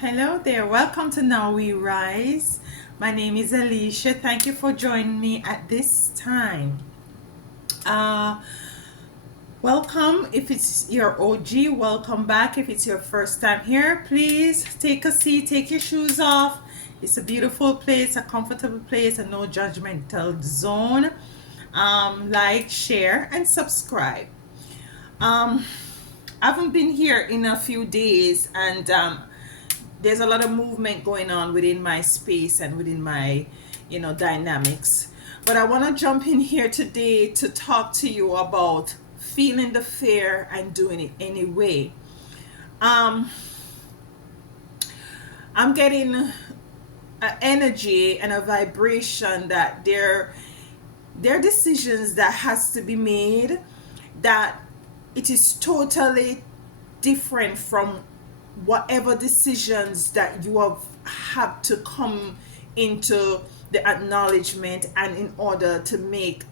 Hello there, welcome to Now We Rise. My name is Alicia. Thank you for joining me at this time. Uh, Welcome if it's your OG, welcome back if it's your first time here. Please take a seat, take your shoes off. It's a beautiful place, a comfortable place, a no judgmental zone. Like, share, and subscribe. Um, I haven't been here in a few days, and there's a lot of movement going on within my space and within my dynamics, but I want to jump in here today to talk to you about feeling the fear and doing it anyway. um I'm getting an energy and a vibration that there are decisions that has to be made, that it is totally different from whatever decisions that you have had to come into the acknowledgement and in order to make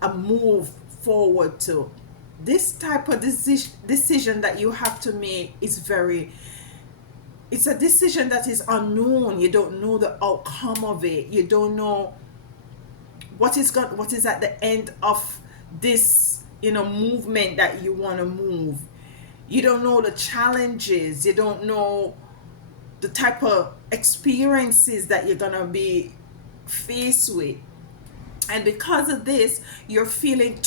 a move forward to. This type of decision that you have to make is it's a decision that is unknown. You don't know the outcome of it. You don't know what is at the end of this movement that you want to move. You don't know the challenges. You don't know the type of experiences that you're gonna be faced with. And because of this, you're feeling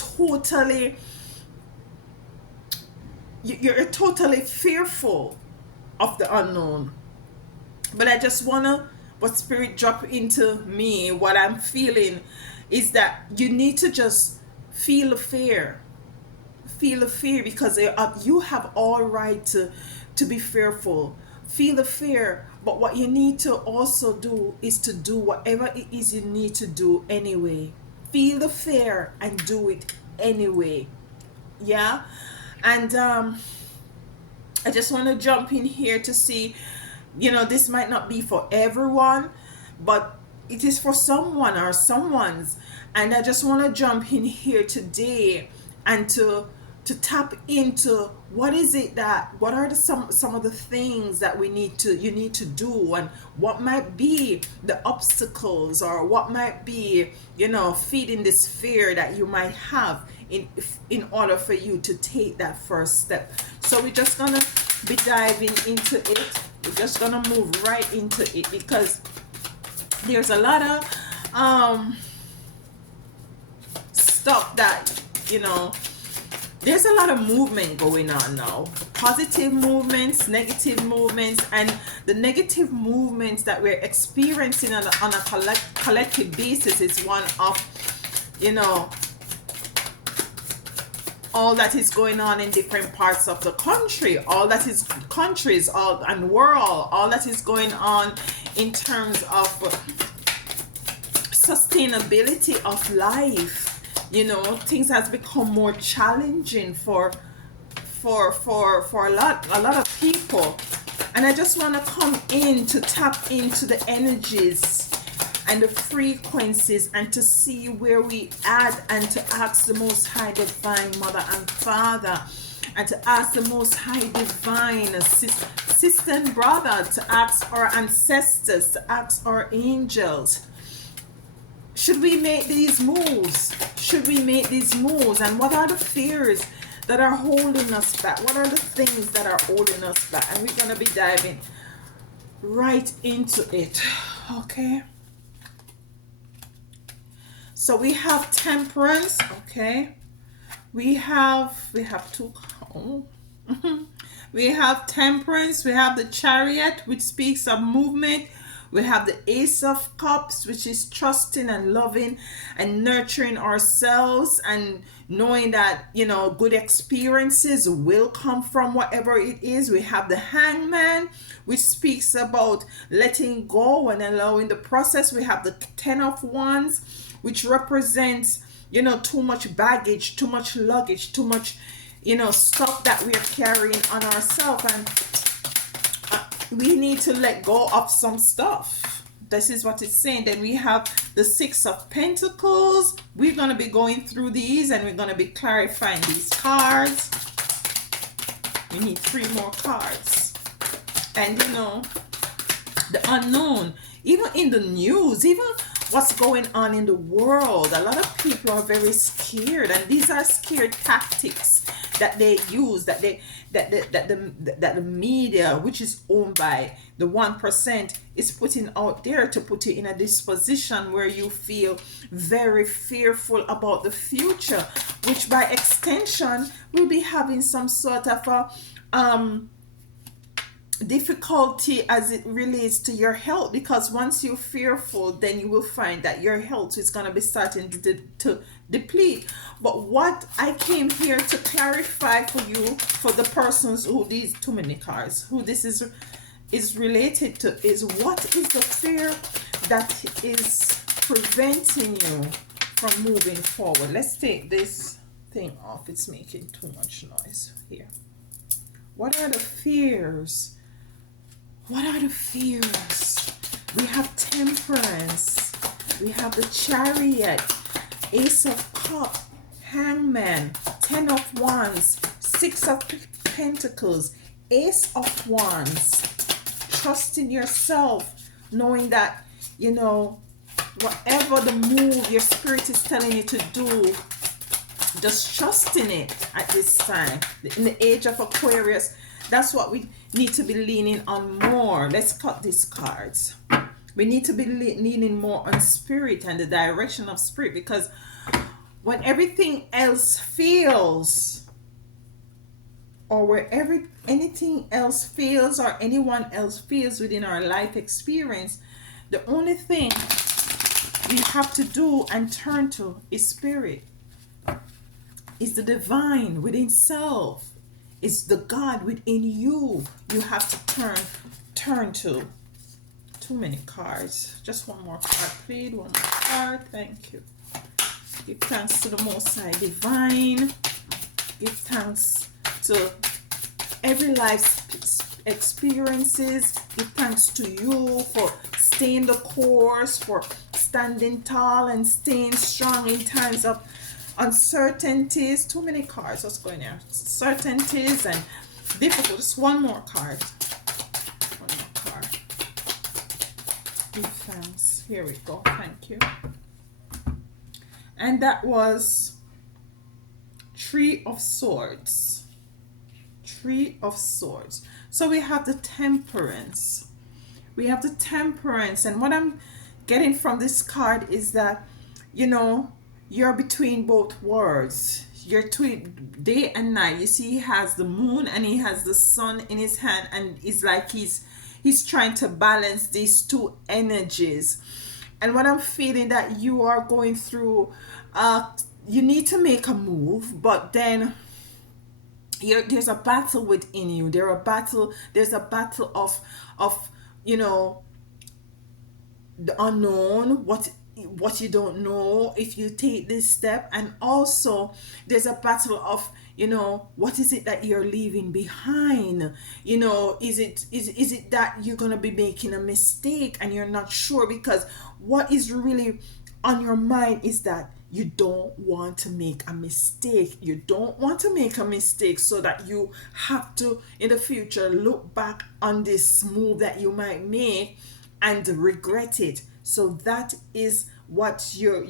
you're totally fearful of the unknown. But I just wanna, what spirit drop into me, what I'm feeling is that you need to just feel the fear. Feel the fear, because you have all right to be fearful. Feel the fear, but what you need to also do is to do whatever it is you need to do anyway. Feel the fear and do it anyway. Yeah. And I just want to jump in here to see, this might not be for everyone, but it is for someone or someone's. And I just want to jump in here today and to tap into what are some of the things that you need to do, and what might be the obstacles, or what might be feeding this fear that you might have in order for you to take that first step. So we're just gonna be diving into it. We're just gonna move right into it, because there's a lot of stuff that there's a lot of movement going on now. Positive movements, negative movements, and the negative movements that we're experiencing on a collective basis is one of all that is going on in different parts of the country, all that is countries, all and world, all that is going on in terms of sustainability of life. Things has become more challenging for a lot of people. And I just want to come in to tap into the energies and the frequencies, and to see where we at, and to ask the Most High Divine Mother and Father, and to ask the Most High Divine sister and brother, to ask our ancestors, to ask our angels, should we make these moves? Should we make these moves? And what are the fears that are holding us back? What are the things that are holding us back? And we're going to be diving right into it. Okay. So we have Temperance. Okay. We have two. Oh. We have Temperance. We have the Chariot, which speaks of movement. We have the Ace of Cups, which is trusting and loving and nurturing ourselves, and knowing that, good experiences will come from whatever it is. We have the Hangman, which speaks about letting go and allowing the process. We have the Ten of Wands, which represents, too much baggage, too much luggage, too much, stuff that we're carrying on ourselves. And we need to let go of some stuff. This is what it's saying. Then we have the Six of Pentacles. We're going to be going through these, and we're going to be clarifying these cards. We need 3 more cards. And The unknown, even in the news, even what's going on in the world. A lot of people are very scared, and these are scared tactics that they use, that the media, which is owned by the 1%, is putting out there to put you in a disposition where you feel very fearful about the future, which by extension will be having some sort of a difficulty as it relates to your health, because once you're fearful, then you will find that your health is going to be starting to deplete. But what I came here to clarify for you, for the persons who, these too many cars, who this is related to, is what is the fear that is preventing you from moving forward. Let's take this thing off, it's making too much noise here. What are the fears? What are the fears? We have temperance. We have the chariot, ace of cup, hangman, 10 of wands, 6 of pentacles, ace of wands. Trust in yourself, knowing that, you know, whatever the move your spirit is telling you to do, just trust in it at this time. In the age of Aquarius, that's what we need to be leaning on more. Let's cut these cards. We need to be leaning more on spirit and the direction of spirit, because when everything else fails, or wherever anything else fails or anyone else fails within our life experience, the only thing we have to do and turn to is spirit, is the divine within self. It's the God within you. You have to turn to. Too many cards. Just one more card, please. One more card. Thank you. Give thanks to the Most High Divine. Give thanks to every life experiences. Give thanks to you for staying the course, for standing tall and staying strong in times of uncertainties. Too many cards. What's going on? Certainties and difficult. Just one more card. One more card. Give thanks. Here we go. Thank you. And that was Three of Swords. Three of Swords. So we have the temperance. We have the temperance. And what I'm getting from this card is that, you know, you're between both worlds. You're between day and night. You see, he has the moon and he has the sun in his hand, and it's like he's trying to balance these two energies. And what I'm feeling that you are going through, you need to make a move, but then there's a battle within you. There's a battle of you know, the unknown, what you don't know if you take this step. And also there's a battle of, you know, what is it that you're leaving behind. You know, is it that you're gonna be making a mistake and you're not sure? Because what is really on your mind is that you don't want to make a mistake. You don't want to make a mistake, so that you have to in the future look back on this move that you might make and regret it. So that is what you're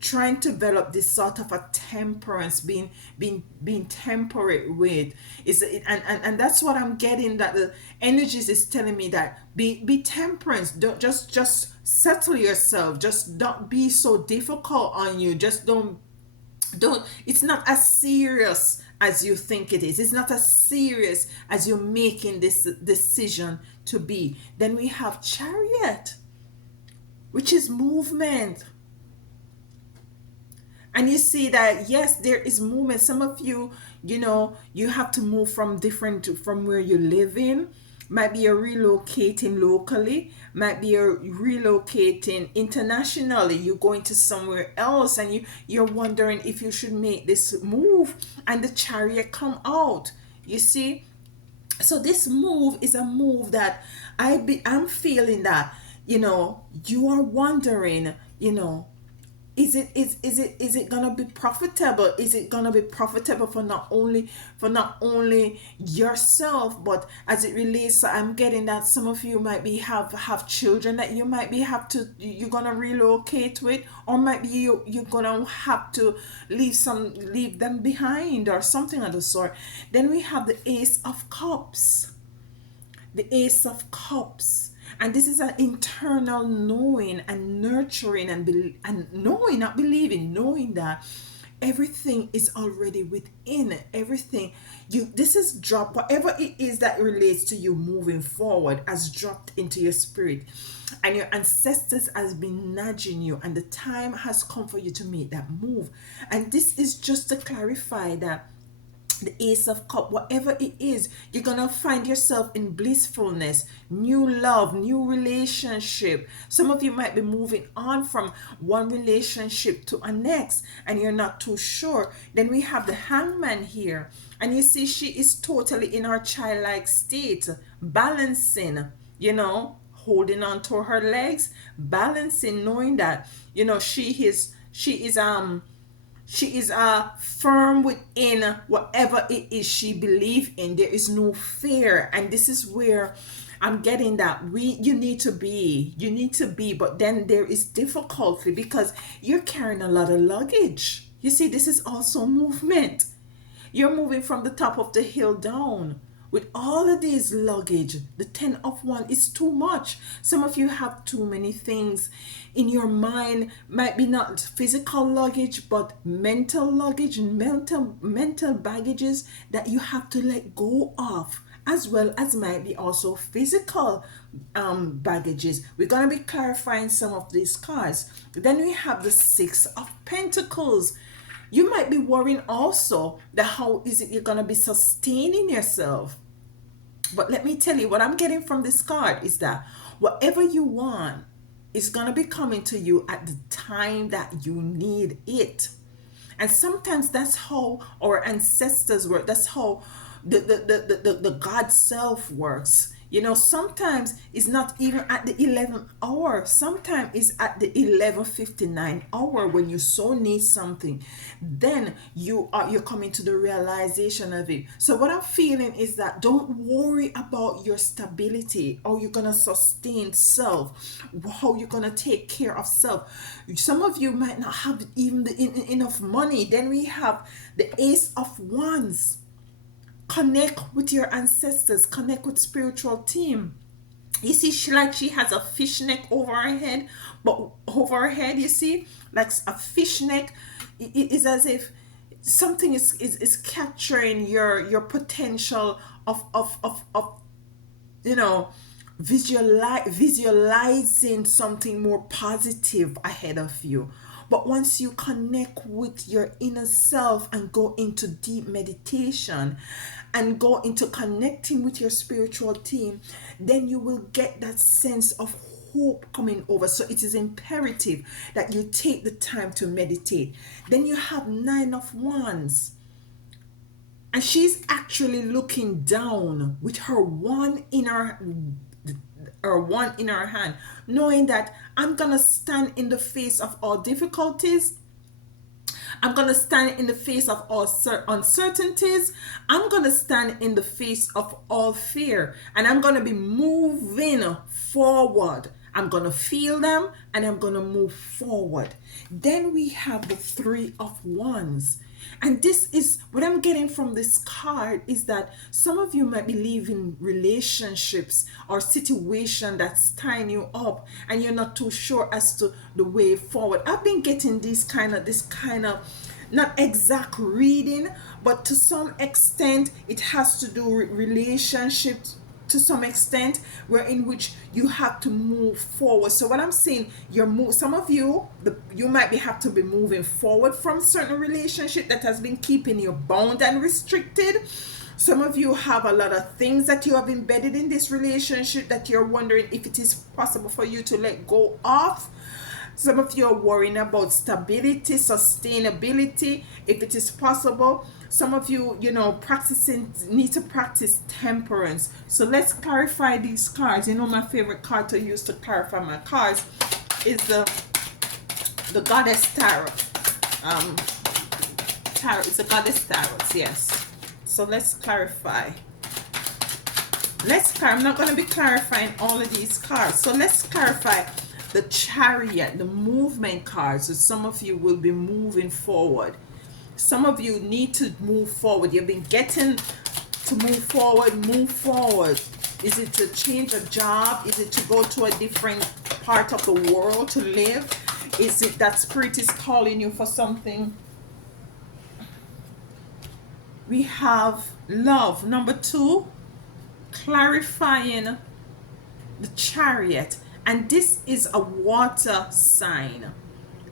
trying to develop, this sort of a temperance, being temperate with is it. And that's what I'm getting, that the energies is telling me that be temperance. Don't just settle yourself. Just don't be so difficult on you. Just don't, it's not as serious as you think it is. It's not as serious as you're making this decision to be. Then we have Chariot, which is movement. And you see that, yes, there is movement. Some of you, you know, you have to move from where you live in. Might be you're relocating locally, might be you're relocating internationally, you're going to somewhere else, and you're wondering if you should make this move, and the Chariot come out. You see, so this move is a move that I'm feeling that, you know, you are wondering, you know, Is it gonna be profitable? Is it gonna be profitable for not only yourself, but as it relates? So I'm getting that some of you might be have children that you might be have to you're gonna relocate with, or might be you're gonna have to leave them behind or something of the sort. Then we have the Ace of Cups. The Ace of Cups. And this is an internal knowing and nurturing and knowing, not believing, knowing that everything is already within everything. This is dropped, whatever it is that relates to you moving forward has dropped into your spirit, and your ancestors has been nudging you, and the time has come for you to make that move. And this is just to clarify that the Ace of Cup, whatever it is, you're gonna find yourself in blissfulness, new love, new relationship. Some of you might be moving on from one relationship to a next and you're not too sure. Then we have the Hangman here, and you see she is totally in her childlike state, balancing, holding on to her legs, balancing, knowing that she is firm within whatever it is she believes in. There is no fear, and this is where I'm getting that you need to be, but then there is difficulty because you're carrying a lot of luggage. You see, this is also movement. You're moving from the top of the hill down with all of these luggage. The 10 of 1 is too much. Some of you have too many things in your mind. Might be not physical luggage, but mental luggage, mental baggages that you have to let go of, as well as might be also physical baggages. We're going to be clarifying some of these cards. Then we have the 6 of Pentacles. You might be worrying also that how is it you're going to be sustaining yourself. But let me tell you, what I'm getting from this card is that whatever you want is going to be coming to you at the time that you need it. And sometimes that's how our ancestors work. That's how the God self works. Sometimes it's not even at the 11th hour. Sometimes it's at the 11:59 hour when you so need something. Then you're coming to the realization of it. So what I'm feeling is that don't worry about your stability, how you're gonna sustain self, how you're gonna take care of self. Some of you might not have even enough money. Then we have the Ace of Wands. Connect with your ancestors, connect with spiritual team. You see, she has a fishnet over her head, but over her head, you see, like a fishnet. It is as if something is capturing your potential of you know visualizing something more positive ahead of you. But once you connect with your inner self and go into deep meditation and go into connecting with your spiritual team, then you will get that sense of hope coming over. So it is imperative that you take the time to meditate. Then you have 9 of Wands, and she's actually looking down with her one in her hand, knowing that I'm gonna stand in the face of all difficulties. I'm gonna stand in the face of all uncertainties. I'm gonna stand in the face of all fear, and I'm gonna be moving forward. I'm gonna feel them and I'm gonna move forward. Then we have the 3 of Wands. And this is what I'm getting from this card, is that some of you might be leaving relationships or situation that's tying you up and you're not too sure as to the way forward. I've been getting this kind of not exact reading, but to some extent it has to do with relationships to some extent, where in which you have to move forward. So what I'm saying, some of you, you might have to be moving forward from certain relationship that has been keeping you bound and restricted. Some of you have a lot of things that you have embedded in this relationship that you're wondering if it is possible for you to let go of. Some of you are worrying about stability, sustainability, if it is possible. Some of you, need to practice temperance. So let's clarify these cards. My favorite card to use to clarify my cards is the the goddess tarot. Um, Tarot is a goddess tarot, yes. So let's clarify. I'm not going to be clarifying all of these cards. So let's clarify the Chariot, the movement cards. So some of you will be moving forward. Some of you need to move forward. You've been getting to move forward, move forward. Is it to change a job? Is it to go to a different part of the world to live? Is it that spirit is calling you for something? We have love. Number 2, clarifying the Chariot. And this is a water sign,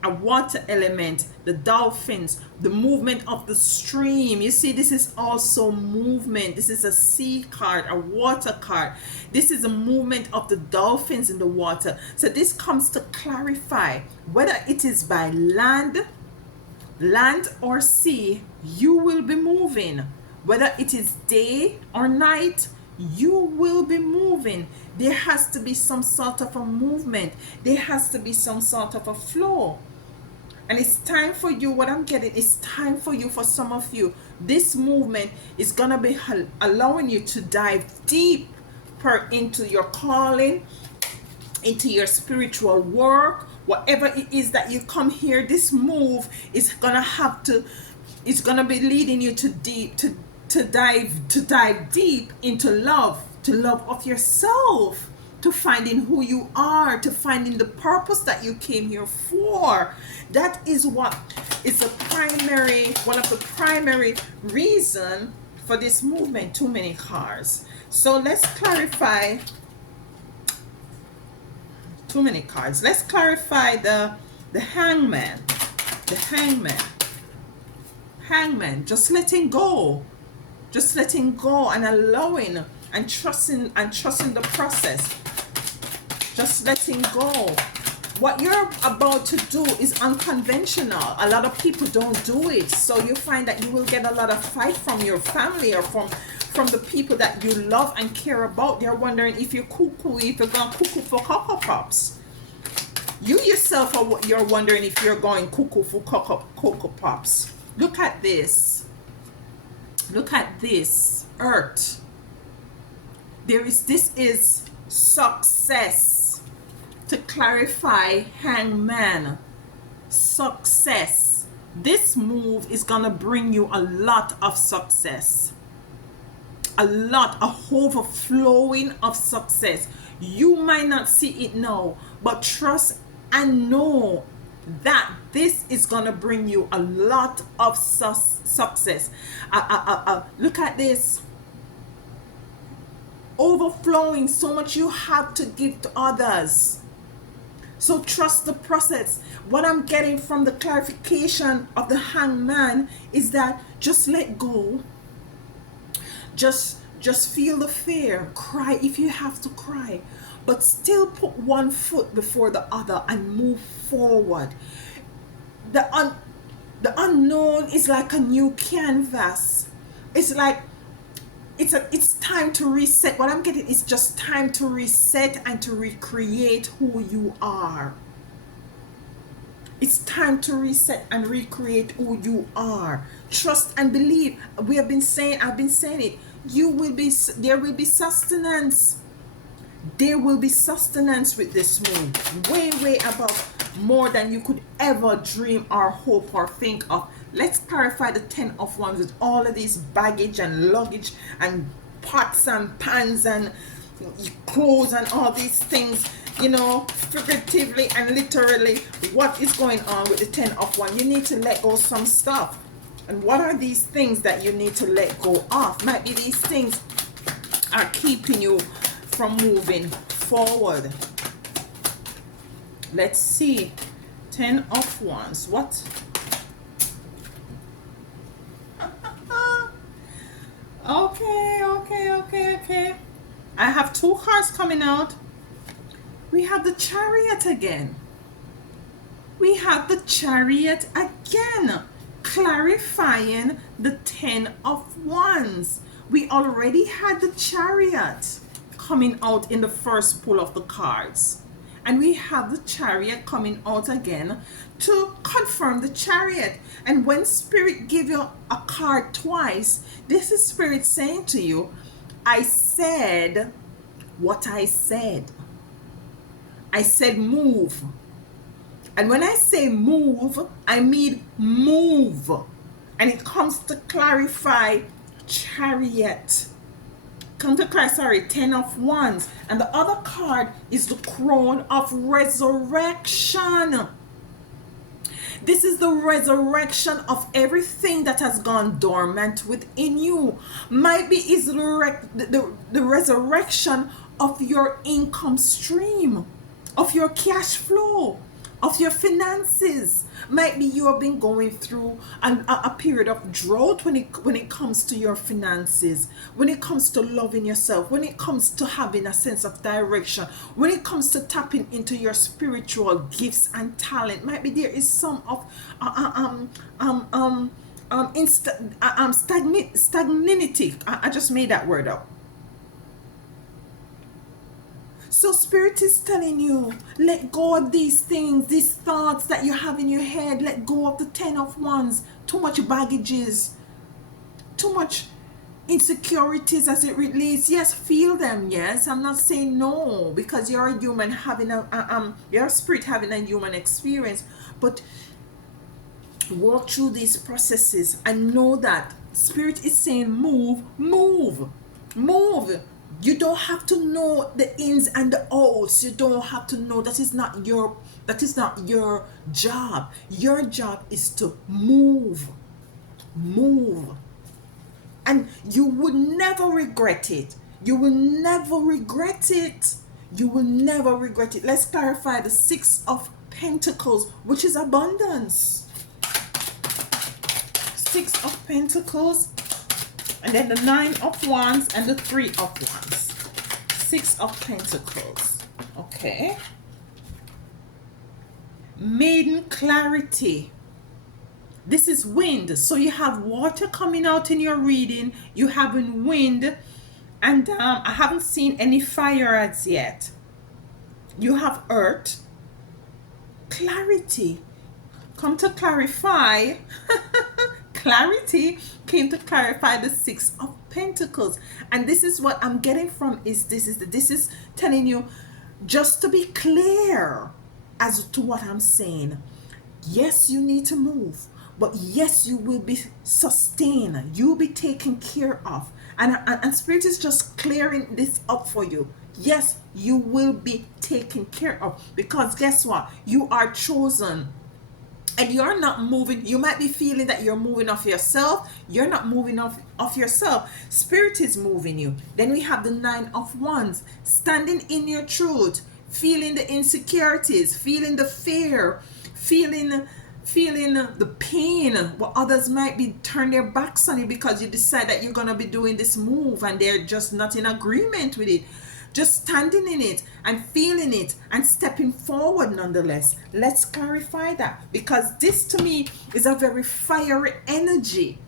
a water element, the dolphins, the movement of the stream. You see, this is also movement. This is a sea card, a water card. This is a movement of the dolphins in the water. So this comes to clarify whether it is by land or sea, you will be moving. Whether it is day or night, you will be moving. There has to be some sort of a movement. There has to be some sort of a flow. And it's time for you, what I'm getting, it's time for you, for some of you, this movement is going to be allowing you to dive deeper into your calling, into your spiritual work, whatever it is that you come here. This move is going to be leading you to dive deep into love, to love of yourself, to finding who you are, to finding the purpose that you came here for. That is what is one of the primary reason for this movement. Too many cards. So let's clarify. Too many cards. Let's clarify the hangman. The hangman. Just letting go. Just letting go and allowing and trusting the process. Just letting go. What you're about to do is unconventional. A lot of people don't do it. So you find that you will get a lot of fight from your family or from the people that you love and care about. They're wondering if you're cuckoo, if you're going cuckoo for Cocoa Pops. You yourself you're wondering if you're going cuckoo for Cocoa Pops. Look at this. Look at this. Earth. This is success. To clarify, hangman. Success. This move is going to bring you a lot of success. A overflowing of success. You might not see it now, but trust and know that this is going to bring you a lot of success. Look at this. Overflowing, so much you have to give to others. So trust the process. What I'm getting from the clarification of the hangman is that just let go. Just feel the fear. Cry if you have to cry. But still put one foot before the other and move forward. The unknown is like a new canvas. It's like it's time to reset. What I'm getting is just time to reset and to recreate who you are. It's time to reset and recreate who you are. Trust and believe. I've been saying it. There will be sustenance. There will be sustenance with this move. Way above, more than you could ever dream or hope or think of. Let's clarify the 10 of Wands with all of these baggage and luggage and pots and pans and clothes and all these things, figuratively and literally. What is going on with the 10 of Wands? You need to let go some stuff. And what are these things that you need to let go of? Might be these things are keeping you from moving forward. Let's see. 10 of Wands. What? Okay. I have 2 cards coming out. We have the Chariot again. Clarifying the 10 of Wands. We already had the Chariot coming out in the first pull of the cards. And we have the chariot coming out again to confirm the chariot. And when Spirit give you a card twice, this is Spirit saying to you, I said what I said. I said move. And when I say move, I mean move. And it comes to clarify chariot. Come to clarify, sorry, 10 of wands. And the other card is the crown of resurrection. This is the resurrection of everything that has gone dormant within you. Might be is the resurrection of your income stream, of your cash flow, of your finances. Might be you have been going through a period of drought when it comes to your finances, when it comes to loving yourself, when it comes to having a sense of direction, when it comes to tapping into your spiritual gifts and talent. Might be there is some of stagnancy. I just made that word up. So Spirit is telling you, let go of these things, these thoughts that you have in your head. Let go of the 10 of wands. Too much baggages, too much insecurities as it relates. Yes, feel them. Yes, I'm not saying no, because you're a human having you're a spirit having a human experience. But walk through these processes and know that Spirit is saying move, move, move. You don't have to know the ins and the outs. You don't have to know. That is not your job. Your job is to move. Move. And you will never regret it. You will never regret it. You will never regret it. Let's clarify the 6 of Pentacles, which is abundance. 6 of Pentacles. And then the 9 of wands and the 3 of wands. 6 of Pentacles. Okay. Maiden clarity. This is wind. So you have water coming out in your reading. You have wind. And I haven't seen any fire as yet. You have earth. Clarity. Come to clarify. Clarity came to clarify the 6 of Pentacles. And this is what I'm getting from is this is telling you, just to be clear as to what I'm saying. Yes, you need to move, but yes, you will be sustained. You'll be taken care of. And Spirit is just clearing this up for you. Yes, you will be taken care of, because guess what? You are chosen. And you're not moving. You might be feeling that you're moving off yourself. You're not moving off yourself. Spirit is moving you. Then we have the 9 of wands. Standing in your truth. Feeling the insecurities. Feeling the fear. Feeling the pain. What others might be turn their backs on you because you decide that you're going to be doing this move and they're just not in agreement with it. Just standing in it and feeling it and stepping forward nonetheless. Let's clarify that, because this to me is a very fiery energy.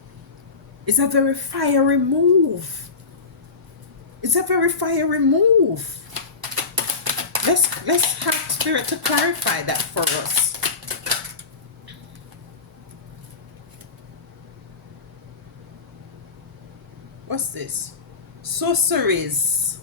It's a very fiery move. It's a very fiery move. Let's have Spirit to clarify that for us. What's this? Sorceries,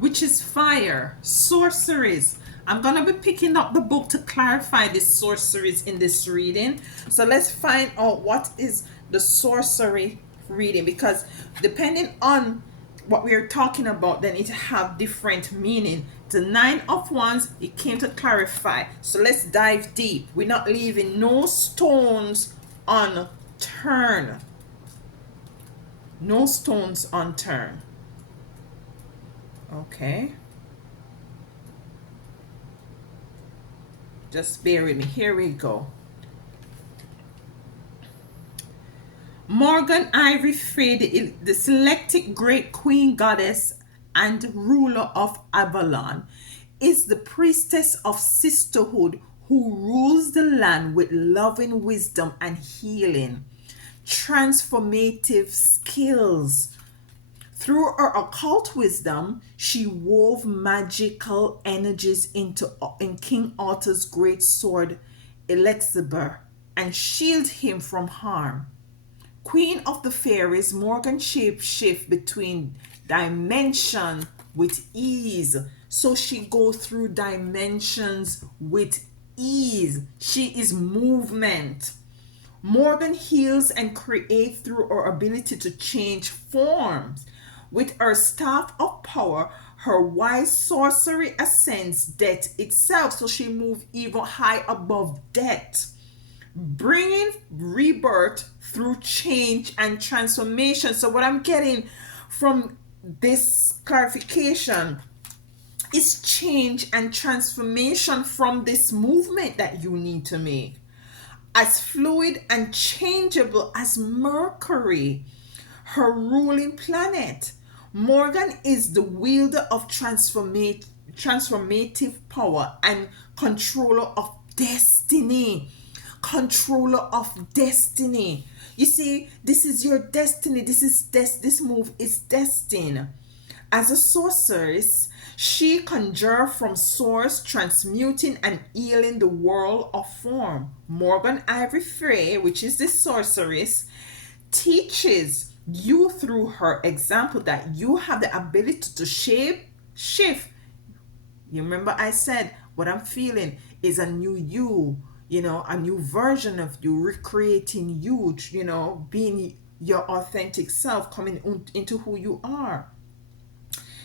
which is fire. Sorceries. I'm gonna be picking up the book to clarify the sorceries in this reading. So let's find out what is the sorcery reading, because depending on what we're talking about, then it have different meaning. The 9 of wands, it came to clarify. So let's dive deep. We're not leaving no stones unturned. No stones unturned. Okay. Just bear with me. Here we go. Morgan Ivory Frey, the selected great queen goddess and ruler of Avalon, is the priestess of sisterhood who rules the land with loving wisdom and healing, transformative skills. Through her occult wisdom, she wove magical energies into in King Arthur's great sword Elixir and shielded him from harm. Queen of the Fairies, Morgan shift between dimension with ease. So she go through dimensions with ease. She is movement. Morgan heals and creates through her ability to change forms. With her staff of power, her wise sorcery ascends death itself. So she moves even high above death, bringing rebirth through change and transformation. So, what I'm getting from this clarification is change and transformation from this movement that you need to make. As fluid and changeable as Mercury, her ruling planet, Morgan is the wielder of transformative power and controller of destiny. Controller of destiny. You see, this is your destiny. This move is destined. As a sorceress, she conjures from source, transmuting and healing the world of form. Morgan Ivory Frey, which is the sorceress, teaches you through her example that you have the ability to shift. You remember I said what I'm feeling is a new you, a new version of you, recreating you, being your authentic self, coming into who you are.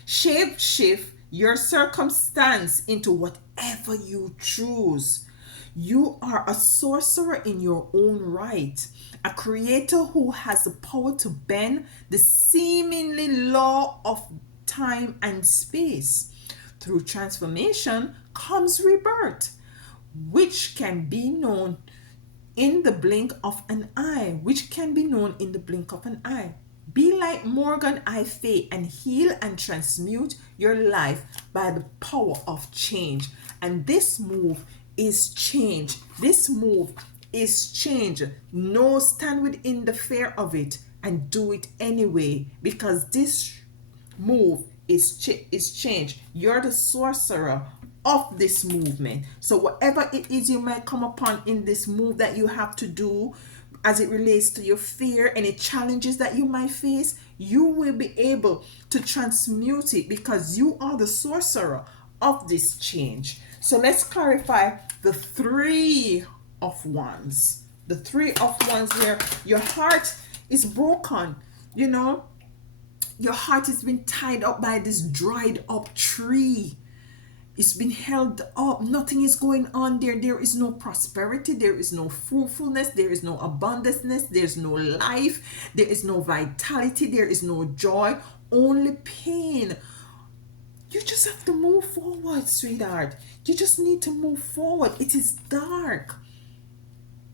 Shape shift your circumstance into whatever you choose. You are a sorcerer in your own right, a creator who has the power to bend the seemingly law of time and space. Through transformation comes rebirth, which can be known in the blink of an eye, Be like Morgan I Fay and heal and transmute your life by the power of change. And this move is change. No, stand within the fear of it and do it anyway, because this move is change. You're the sorcerer of this movement. So whatever it is you might come upon in this move that you have to do, as it relates to your fear, any challenges that you might face, you will be able to transmute it because you are the sorcerer of this change. So let's clarify the Three of Wands. The Three of Wands, where your heart is broken, your heart has been tied up by this dried up tree. It's been held up. Nothing is going on there. There is no prosperity. There is no fruitfulness. There is no abundance. There's no life. There is no vitality. There is no joy. Only pain. You just have to move forward, sweetheart. You just need to move forward. It is dark.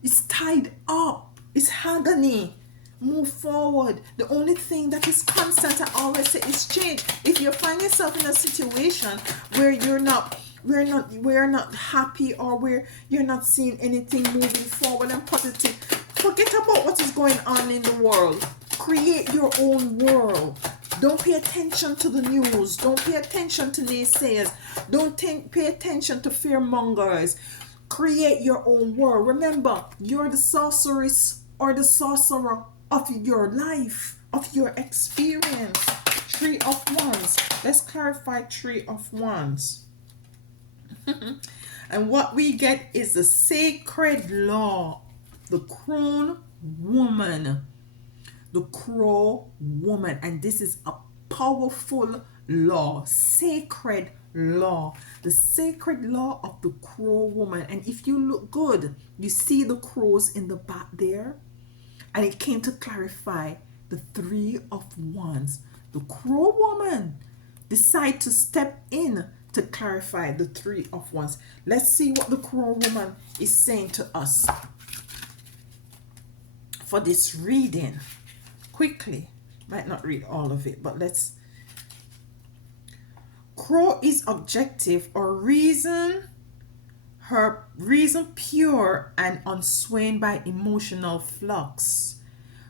It's tied up. It's agony. Move forward. The only thing that is constant, I always say, is change. If you find yourself in a situation where we're not happy, or where you're not seeing anything moving forward and positive, forget about what is going on in the world. Create your own world. Don't pay attention to the news. Don't pay attention to naysayers. Don't pay attention to fearmongers. Create your own world. Remember, you're the sorceress or the sorcerer of your life, of your experience. Three of Wands. Let's clarify Three of Wands. And what we get is the sacred law, the crone woman, the crow woman. And this is a powerful law, sacred law, the sacred law of the crow woman. And if you look good, you see the crows in the back there. And it came to clarify the Three of Wands. The crow woman decide to step in to clarify the Three of Wands. Let's see what the crow woman is saying to us for this reading. Quickly, might not read all of it, but let's. Crow is objective or reason. Her reason pure and unswayed by emotional flux.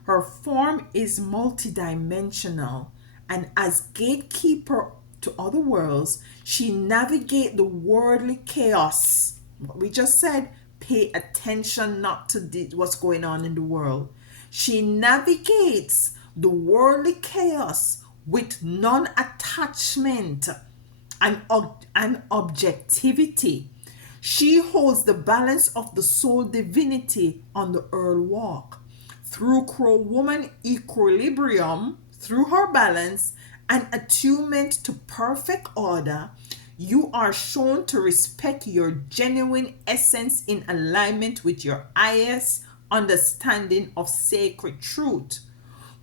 Her form is multidimensional And as gatekeeper to other worlds, she navigates the worldly chaos. What we just said, pay attention not to what's going on in the world. She navigates the worldly chaos with non-attachment and objectivity. She holds the balance of the soul divinity on the earth walk. Through Crow Woman equilibrium, through her balance and attunement to perfect order, you are shown to respect your genuine essence in alignment with your highest understanding of sacred truth.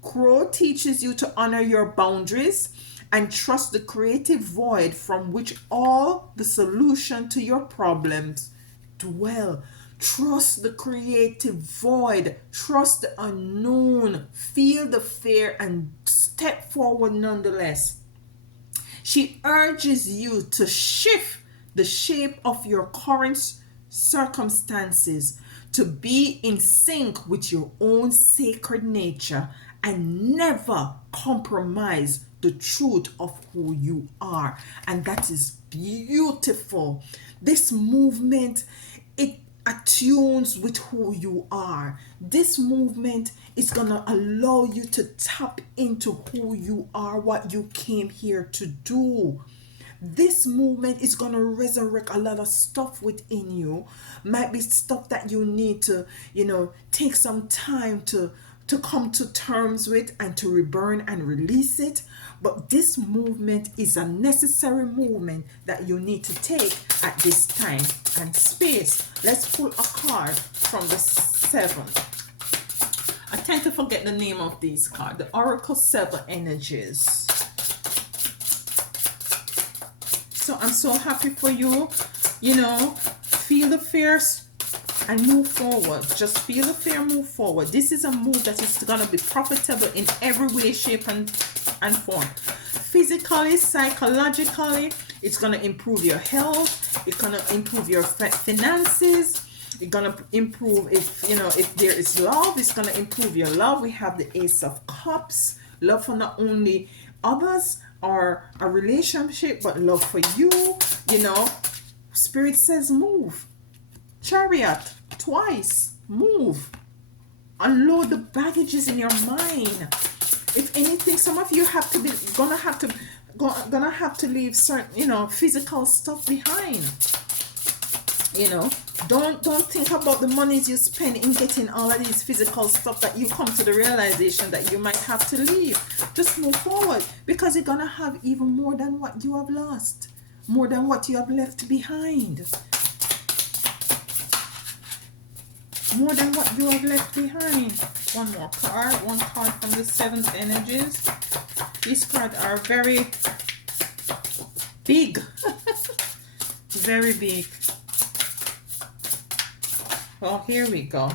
Crow teaches you to honor your boundaries and trust the creative void from which all the solution to your problems dwell. Trust the creative void, trust the unknown, feel the fear, and step forward nonetheless. She urges you to shift the shape of your current circumstances, to be in sync with your own sacred nature, and never compromise the truth of who you are. And that is beautiful. This movement, it attunes with who you are. This movement is going to allow you to tap into who you are, what you came here to do. This movement is going to resurrect a lot of stuff within you. Might be stuff that you need to, take some time to come to terms with and to reburn and release it. But this movement is a necessary movement that you need to take at this time and space. Let's pull a card from the 7. I tend to forget the name of these cards. The Oracle 7 energies. So I'm so happy for you. Feel the fears and move forward. Just feel the fear, move forward. This is a move that is going to be profitable in every way, shape, and form. Physically, psychologically, it's going to improve your health. It's going to improve your finances. It's going to improve if there is love, it's going to improve your love. We have the Ace of Cups. Love for not only others or a relationship, but love for you. Spirit says move. Chariot, twice, move. Unload the baggages in your mind. If anything, some of you gonna have to leave certain physical stuff behind. Don't think about the monies you spend in getting all of these physical stuff that you come to the realization that you might have to leave. Just move forward, because you're gonna have even more than what you have lost, more than what you have left behind. More than what you have left behind. One more card. One card from the 7th energies. These cards are very big. Very big. Well, here we go.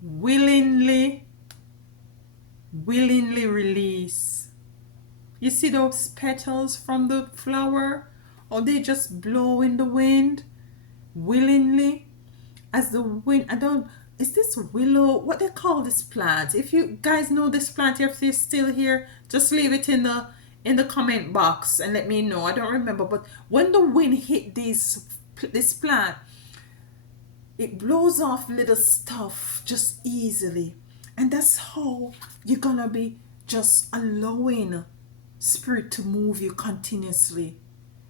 Willingly release. You see those petals from the flower? Or they just blow in the wind willingly as the wind. Is this willow? What they call this plant? If you guys know this plant, if you're still here, just leave it in the comment box and let me know. I don't remember, but when the wind hit this plant, it blows off little stuff just easily. And that's how you're gonna be just allowing Spirit to move you continuously.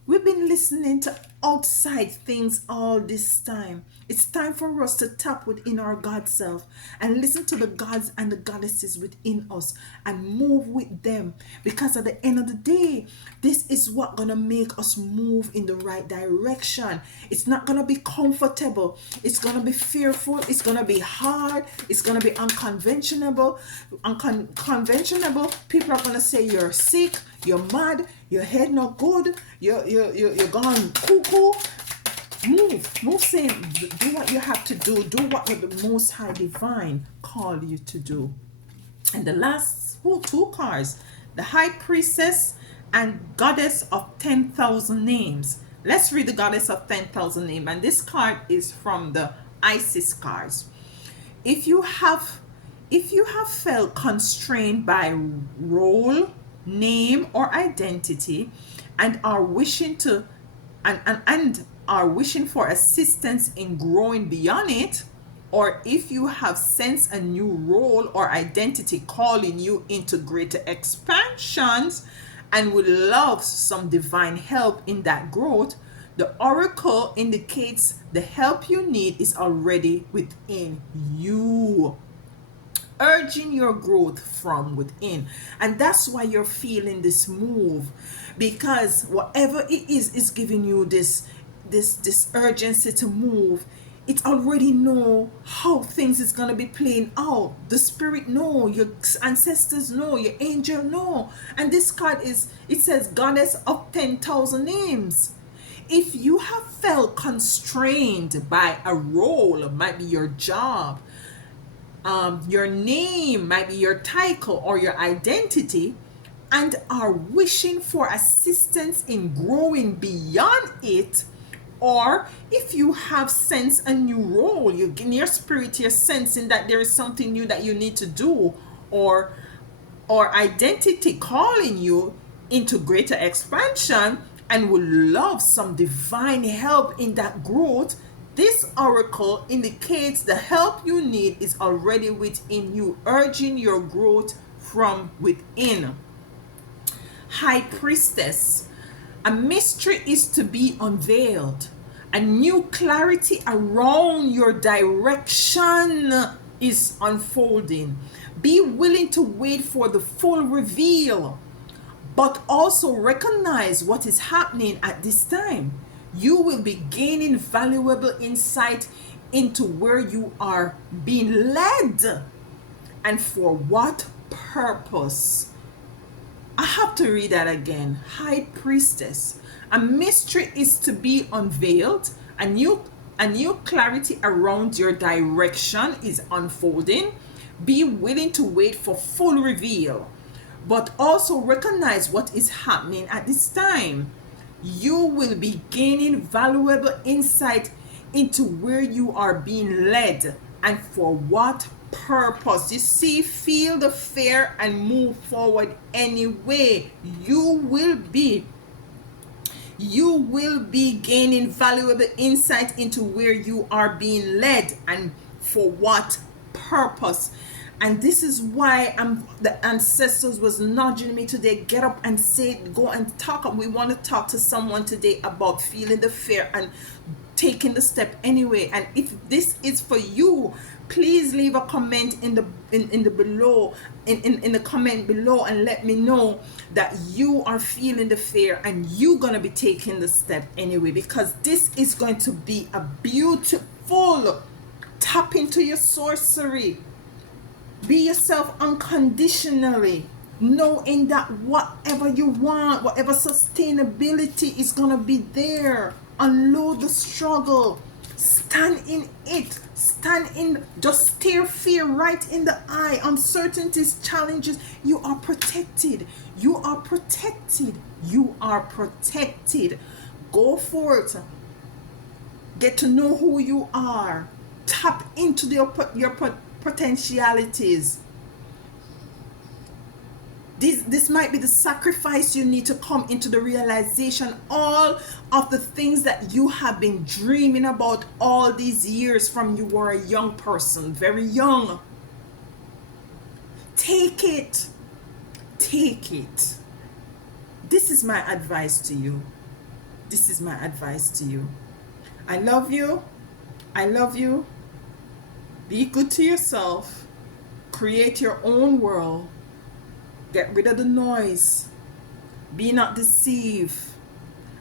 We've been listening to outside things all this time. It's time for us to tap within our God self and listen to the gods and the goddesses within us and move with them. Because at the end of the day, this is what's going to make us move in the right direction. It's not going to be comfortable. It's going to be fearful. It's going to be hard. It's going to be unconventional. Unconventional. People are going to say you're sick, you're mad, your head not good, you're gone cuckoo. Move, saying, do what you have to do what the Most High Divine called you to do. And the last two cards, the High Priestess and Goddess of 10,000 Names. Let's read the Goddess of 10,000 Names, and this card is from the Isis cards. If you have If you have felt constrained by role, name, or identity and are wishing to and are wishing for assistance in growing beyond it, or if you have sensed a new role or identity calling you into greater expansions and would love some divine help in that growth, the oracle indicates the help you need is already within you, urging your growth from within. And that's why you're feeling this move, because whatever it is giving you this urgency to move. It already know how things is going to be playing out. The spirit know, your ancestors know, your angel know. And this card is, it says goddess of 10,000 names. If you have felt constrained by a role, it might be your job, your name, might be your title or your identity, and are wishing for assistance in growing beyond it, or if you have sensed a new role, you in your spirit, you're sensing that there is something new that you need to do, or identity calling you into greater expansion and would love some divine help in that growth, this oracle indicates the help you need is already within you, urging your growth from within. High Priestess. A mystery is to be unveiled. A new clarity around your direction is unfolding. Be willing to wait for the full reveal, but also recognize what is happening at this time. You will be gaining valuable insight into where you are being led and for what purpose. I have to read that again. High Priestess. A mystery is to be unveiled. A new clarity around your direction is unfolding. Be willing to wait for full reveal, but also recognize what is happening at this time. You will be gaining valuable insight into where you are being led and for what purpose. You see, feel the fear and move forward anyway. You will be gaining valuable insight into where you are being led and for what purpose. And this is why the ancestors was nudging me today. Get up and say, go and talk. We want to talk to someone today about feeling the fear and taking the step anyway. And if this is for you, please leave a comment in the comment below and let me know that you are feeling the fear and you're gonna be taking the step anyway, because this is going to be a beautiful tap into your sorcery. Be yourself unconditionally, knowing that whatever you want, whatever sustainability is gonna be there. Unload the struggle. Stand in it. Stand in, just stare fear right in the eye. Uncertainties, challenges. You are protected. You are protected. You are protected. Go for it. Get to know who you are. Tap into your potentialities. This might be the sacrifice you need to come into the realization all of the things that you have been dreaming about all these years from you were a young person, very young. Take it. Take it. This is my advice to you. This is my advice to you. I love you. I love you. Be good to yourself. Create your own world. Get rid of the noise. Be not deceived.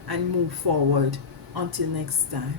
And move forward. Until next time.